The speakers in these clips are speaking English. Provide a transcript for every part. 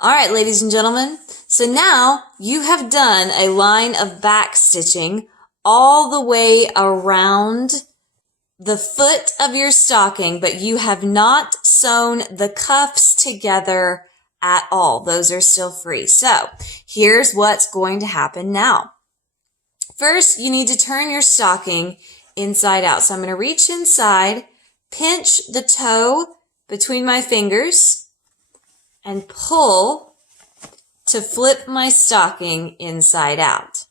All right, ladies and gentlemen. So now you have done a line of back stitching all the way around the foot of your stocking, but you have not sewn the cuffs together at all. Those are still free. So here's what's going to happen now. First, you need to turn your stocking inside out. So I'm going to reach inside, pinch the toe between my fingers, and pull to flip my stocking inside out.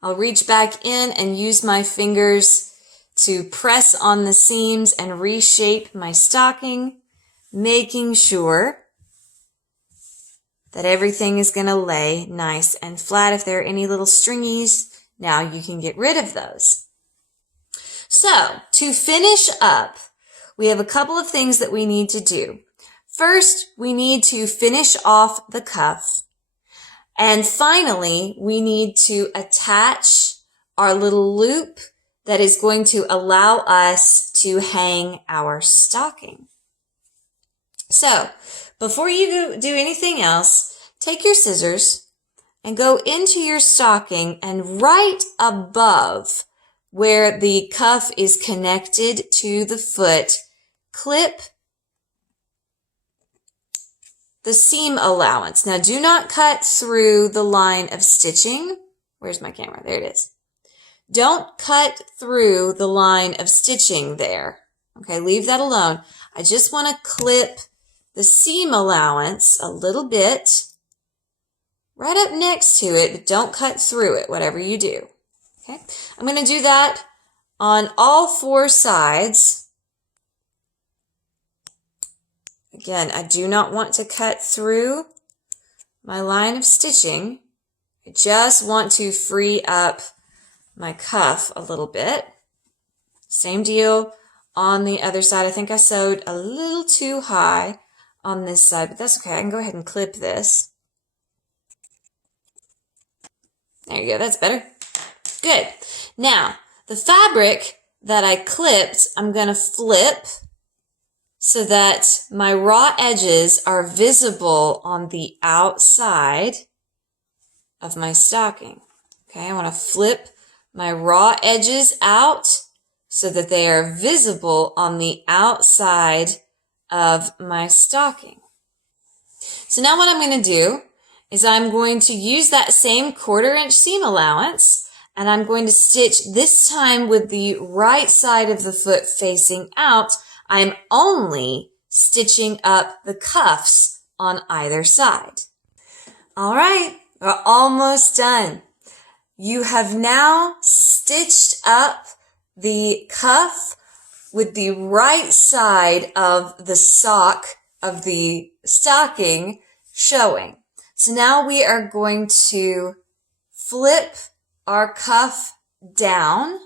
I'll reach back in and use my fingers to press on the seams and reshape my stocking, making sure that everything is going to lay nice and flat. If there are any little stringies, now you can get rid of those. So, to finish up, we have a couple of things that we need to do. First, we need to finish off the cuff. And finally, we need to attach our little loop that is going to allow us to hang our stocking. So, before you do anything else, take your scissors and go into your stocking, and right above where the cuff is connected to the foot, clip the seam allowance. Now, do not cut through the line of stitching. Where's my camera? There it is. Don't cut through the line of stitching there. Okay, leave that alone. I just want to clip the seam allowance a little bit right up next to it, but don't cut through it, whatever you do. Okay, I'm going to do that on all four sides. Again, I do not want to cut through my line of stitching. I just want to free up my cuff a little bit. Same deal on the other side. I think I sewed a little too high on this side, but that's okay. I can go ahead and clip this. There you go. That's better. Good. Now, the fabric that I clipped, I'm going to flip so that my raw edges are visible on the outside of my stocking. Okay, I want to flip my raw edges out so that they are visible on the outside of my stocking. So now what I'm going to do is I'm going to use that same 1/4 inch seam allowance, and I'm going to stitch this time with the right side of the foot facing out. I'm only stitching up the cuffs on either side. All right, we're almost done. You have now stitched up the cuff with the right side of the sock of the stocking showing. So now we are going to flip our cuff down.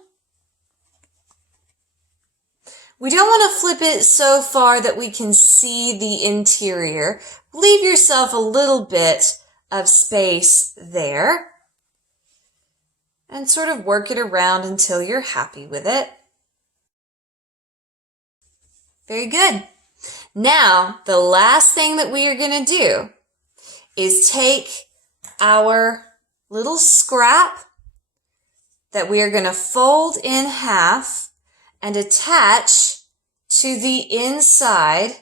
We don't want to flip it so far that we can see the interior. Leave yourself a little bit of space there and sort of work it around until you're happy with it. Very good. Now, the last thing that we are going to do is take our little scrap that we are going to fold in half and attach to the inside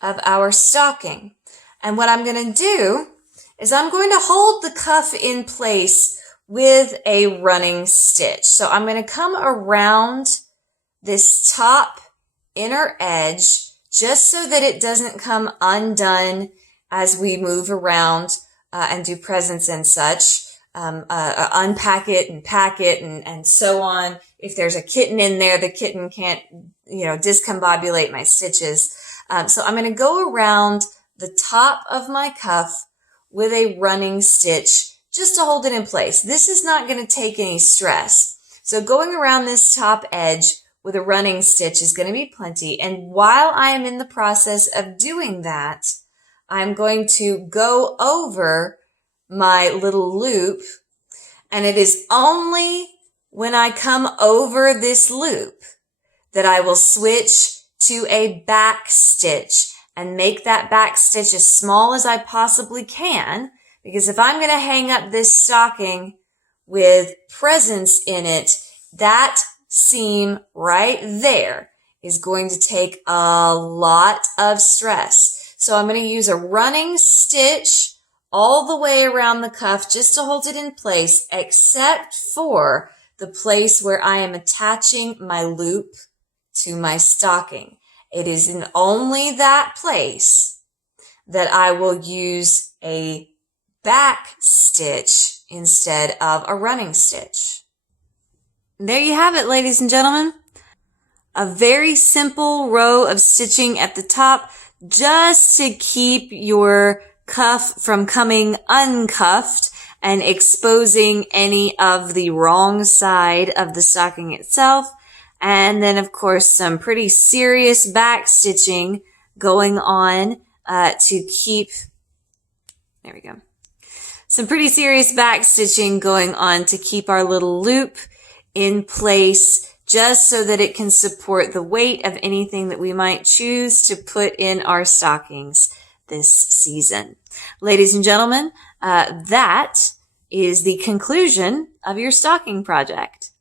of our stocking. And what I'm going to do is I'm going to hold the cuff in place with a running stitch. So I'm going to come around this top inner edge just so that it doesn't come undone as we move around and do presents and such. Unpack it and pack it and so on. If there's a kitten in there, the kitten can't, discombobulate my stitches. So I'm going to go around the top of my cuff with a running stitch just to hold it in place. This is not going to take any stress. So going around this top edge with a running stitch is going to be plenty. And while I am in the process of doing that, I'm going to go over my little loop, and it is only when I come over this loop that I will switch to a back stitch and make that back stitch as small as I possibly can, because if I'm going to hang up this stocking with presents in it, that seam right there is going to take a lot of stress. So I'm going to use a running stitch all the way around the cuff just to hold it in place, except for the place where I am attaching my loop to my stocking. It is in only that place that I will use a back stitch instead of a running stitch. There you have it, ladies and gentlemen. A very simple row of stitching at the top just to keep your cuff from coming uncuffed and exposing any of the wrong side of the stocking itself. And then, of course, some pretty serious back stitching going on to keep, there we go. Some pretty serious back stitching going on to keep our little loop in place, just so that it can support the weight of anything that we might choose to put in our stockings this season. Ladies and gentlemen, that is the conclusion of your stocking project.